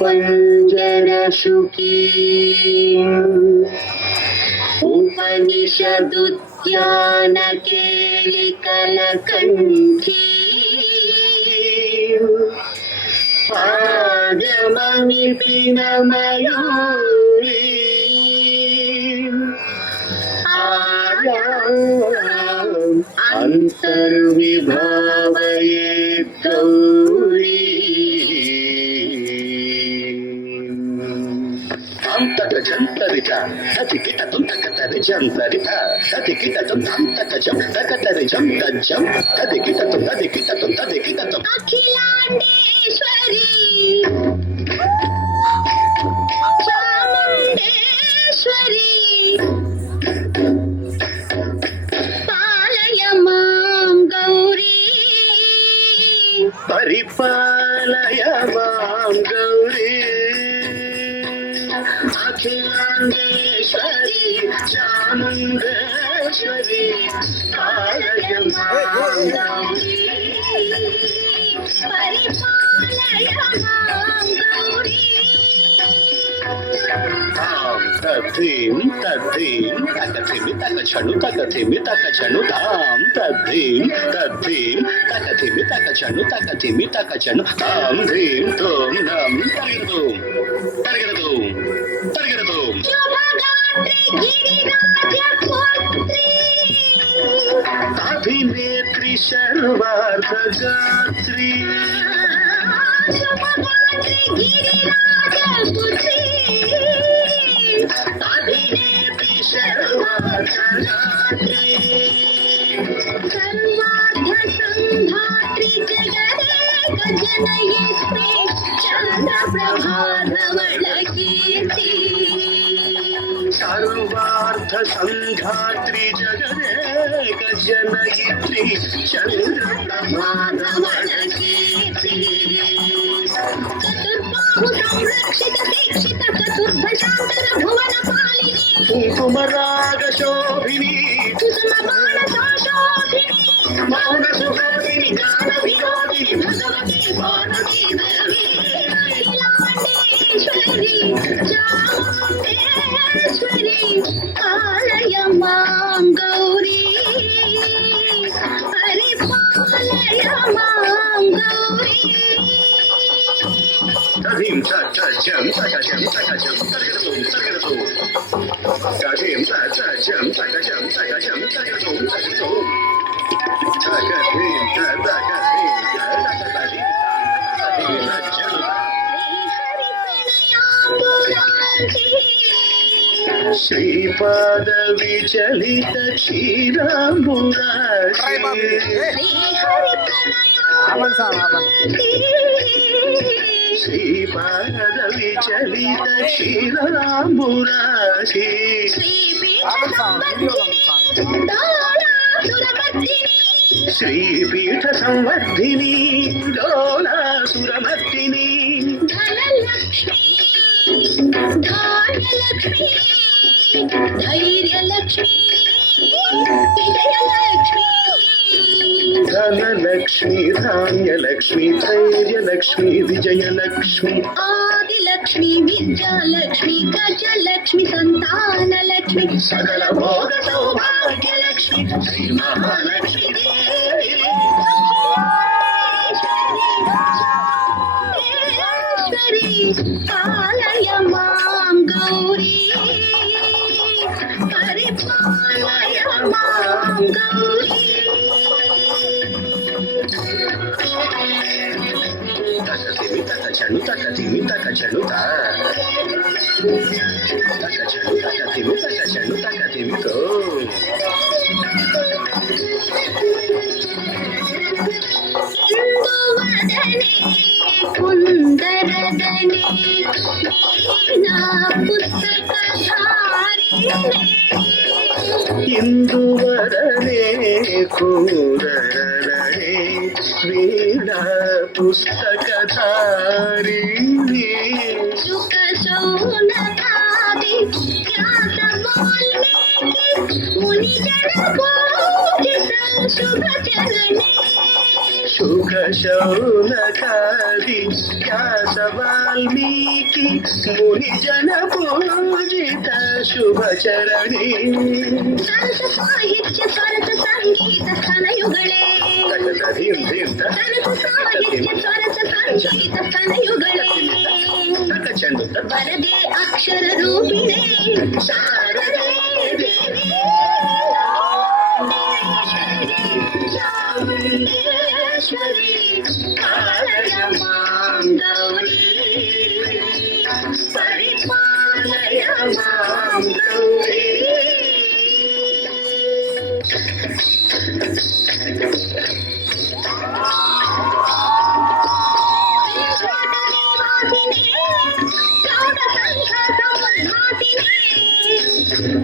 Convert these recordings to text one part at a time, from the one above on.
पञ्जरशुकी उपनिषदुद्यानकेलिकलकण्ठी पादमणिपिनमयूरी अन्तर्विभावये Gauri Jantarica, Tatikita Tuntakatari Jantarita, Tatikita Tuntakacham, Takatari Jantajam, Tatikita Tuntakita Akhilandeshwari Chamundeshwari Palaya Mam Gauri Paripalaya Mam Gauri Akhilandeshwari Chamundeshwari Palaya Mam Gauri Paripalaya Mam Gauri Tadim, takatimi, takachanu, takatimi, takachanu, tam, tadim, takatimi, takachanu, takatimi, takachanu, tam, dim, tum, nam, tarigadum. Shubhagatri Girirajaputri Abhinetri Sarvarthagatri Shubhagatri Girirajaputri Abhinetri Sarvarthagatri Sarvadha Sandhatri Jagare Gajanayatri Chandra Prabhadhavalakirti सर्वार्थ संघात्री जगदे गजनयित्री चंद्रप्रभाधवलकीर्ति चतुर्बाहु संरक्षित दीक्षित चतुर्भुजांतर भुवन पालिनी कुंकुमराग शोभिनी कुसुमबाण शोभिनी मौन सुगोभिनी ज्ञान विनोदिनी भगवती वानवी अखिलांडेश्वरी चामुंडेश्वरी पालय मां गौरी परिपालय मां गौरी तदिं तजं तकजं तकजं तरिगतुं तदिं तजं तकजं तकजं तरिगतुं श्रीपाद विचलित क्षीराम्बुराशि श्रीपाद विचलित क्षीराम्बुराशि श्रीपीठ संवर्धिनी डोलासुरमर्दिनी धनलक्ष्मी धैर्यलक्ष्मी विजयलक्ष्मी धनलक्ष्मी धान्यलक्ष्मी धैर्यलक्ष्मी विजयलक्ष्मी आदिलक्ष्मी विद्यालक्ष्मी गजलक्ष्मी संतानलक्ष्मी सकल भोग सौभाग्यलक्ष्मी श्री महालक्ष्मी देवी पालय मां गौरी परिपालय मां Gauri takachanu takatimi takachanu takatimi to कुंदरदने वीणा पुस्तकधारिणे इंदुवरने कुंदरदने वीणा पुस्तकधारिणे सुख सौनकादि व्यास वाल्मीकि मुनिजन पूजित शुभ चरणे सुख शौनकादि व्यास वाल्मीकि मुनिजन पूजित शुभचरणे ಸಂತ ಸಾಹಿತ್ಯ ಸ್ವರತ ಸಂಗೀತ ಸ್ತನಯುಗಳೇ ಧೀಂ ಧೀಂ ಸಂತ ಸಾಹಿತ್ಯ ಸ್ವರತ ಸಂಗೀತ ಸ್ತನಯುಗಳೇ ಚಂದ ವರದೆ ಅಕ್ಷರ ರೂಪಿಣೆ ಶಾರದೆ ದೇವಿ ಚಾಮುಂಡೇಶ್ವರಿ ಕಾಳಯ ಮಾಂ ಗೌರಿ ಪರಿಪಾಲಯ ಮಾಂ ಗೌರಿ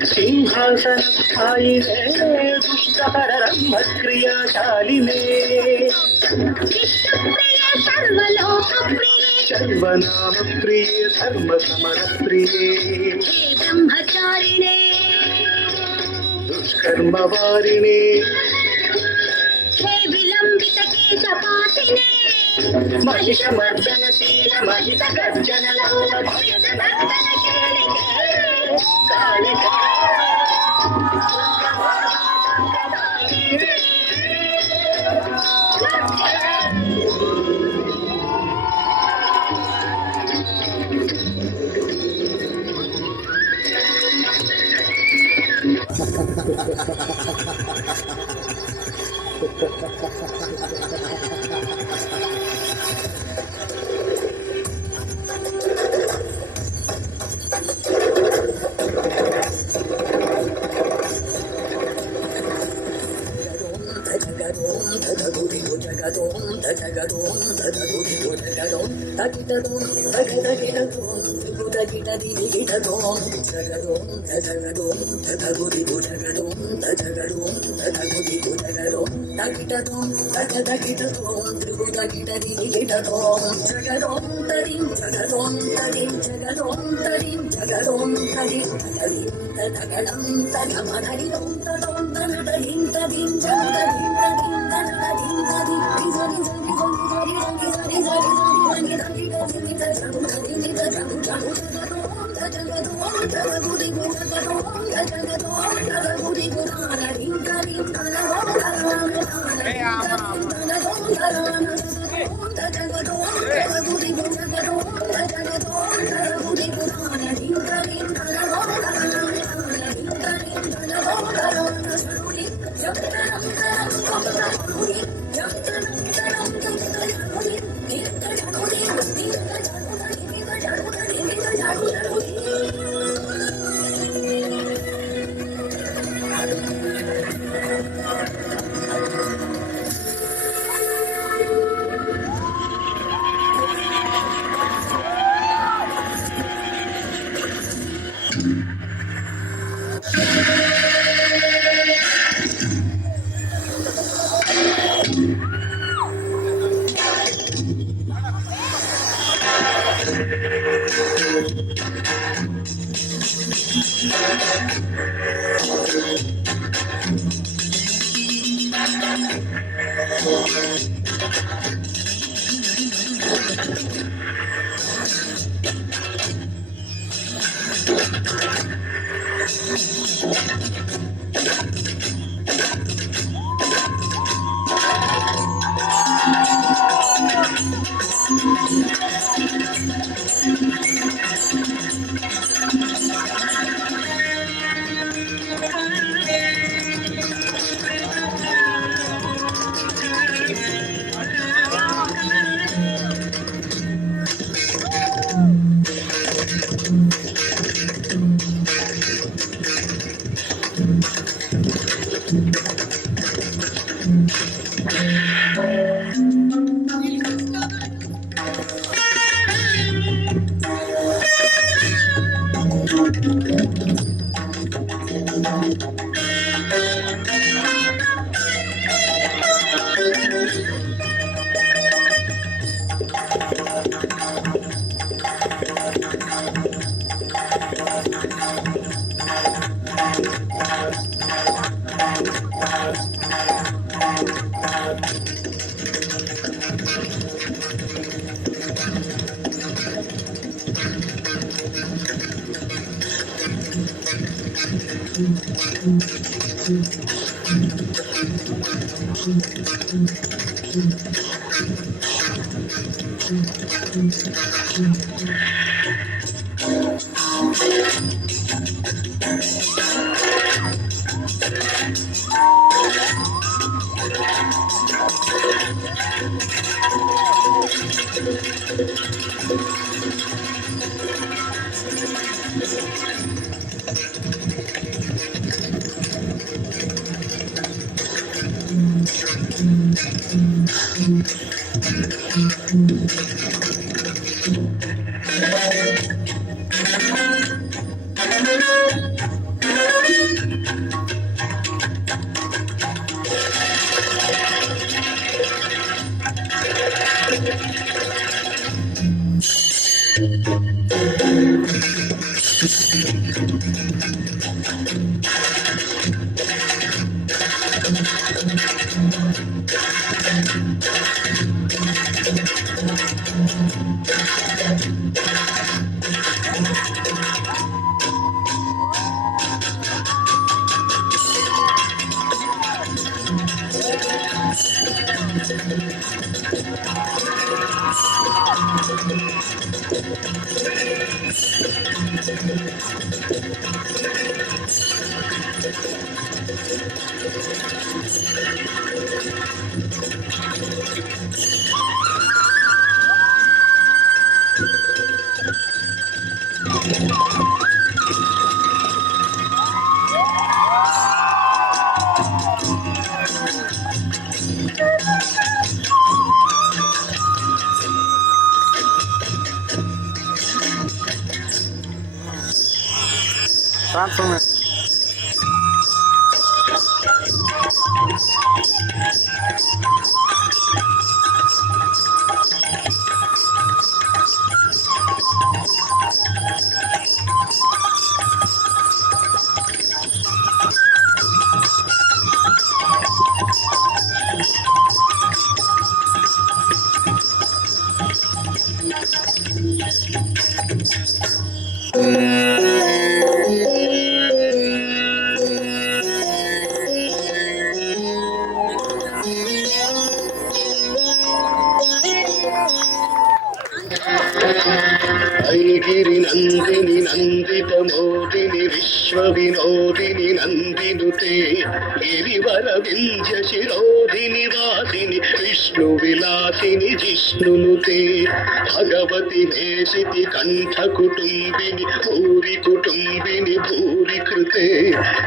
सिंहासन स्थायिने दुष्टपरब्रह्म क्रियाशालिने विष्णुप्रिय सर्वलोकप्रिय सर्वनाम प्रिय धर्म समर प्रिय हे ब्रह्मचारिणे दुष्कर्म वारिणे हे विलंबित केशपाशिने महिषमर्दनशील महिष गर्जन लोल भयद नर्दन केलिके कालिके Transformation. ఐగిరి నందిని నందిత మోదిని విశ్వ వినోదిని నందినుతే గిరివర వింధ్య శిరోధిని వాసిని విష్ణు విలాసిని జిష్ణునుతే భగవతి నేసితి కంఠ కుటుంబిని భూరి కుటుంబిని భూరి కృతే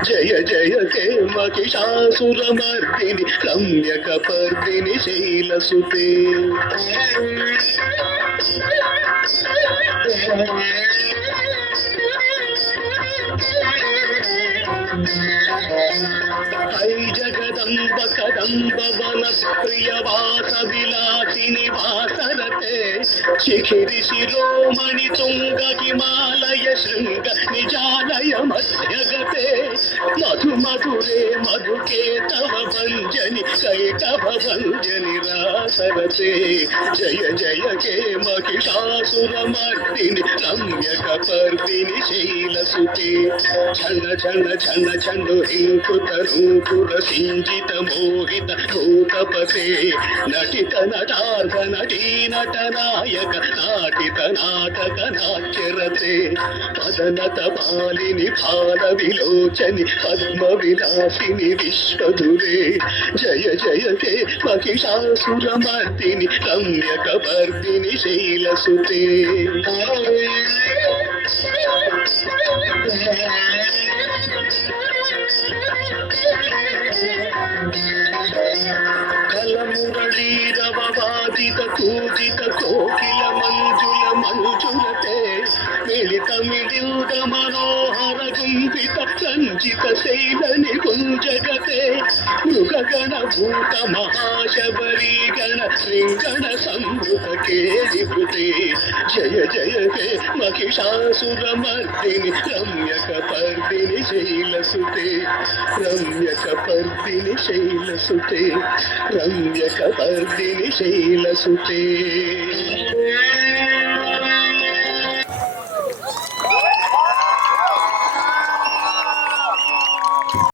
జయ జయ తే మహిషాసురమర్దిని రమ్యకపర్దిని శైలసుతే ఐ జగదంబ కదంబ వన ప్రియ వాస విలాసిని వాసరతే శిఖిరి శిరోమణి తుంగ హిమాలయ శృంగ నిజాలయ మధ్యగతే మధు మధురే మధుకే తవ భంజని కైటభ భంజని రాసరతే జయ జయ కే మహిషాసురమర్దిని రమ్యకపర్దిని శైలసుతే ఛన ఛన ఛన ఛను హింకృత నూపుర సింజిత మోహిత భూతపతే నటిత నటార్ధ నటీ నట నాయక నాటిత నాటక నాట్యరతే పదనత బాలిని భాల విలోచని పద్మ విలాసిని విశ్వధురే జయ జయ తే మహిషాసురమర్దిని రమ్యకపర్దిని శైలసుతే కలమురళీరవవాదిత కూజిత కోకిల మంజుల మంజులతే మిళిత మిడిల్ద మనోహర గుంభిత సంచిత శైలని గుంజగతే మృగగణ భూత మహాశబరీ గణ శృంగణ సంభృత కేళిభృతే జయ జయ హే మహిషాసురమర్దిని రమ్యకపర్దిని శైలసుతే రమ్యకపర్దిని శైలసుతే రమ్యకపర్దిని శైలసుతే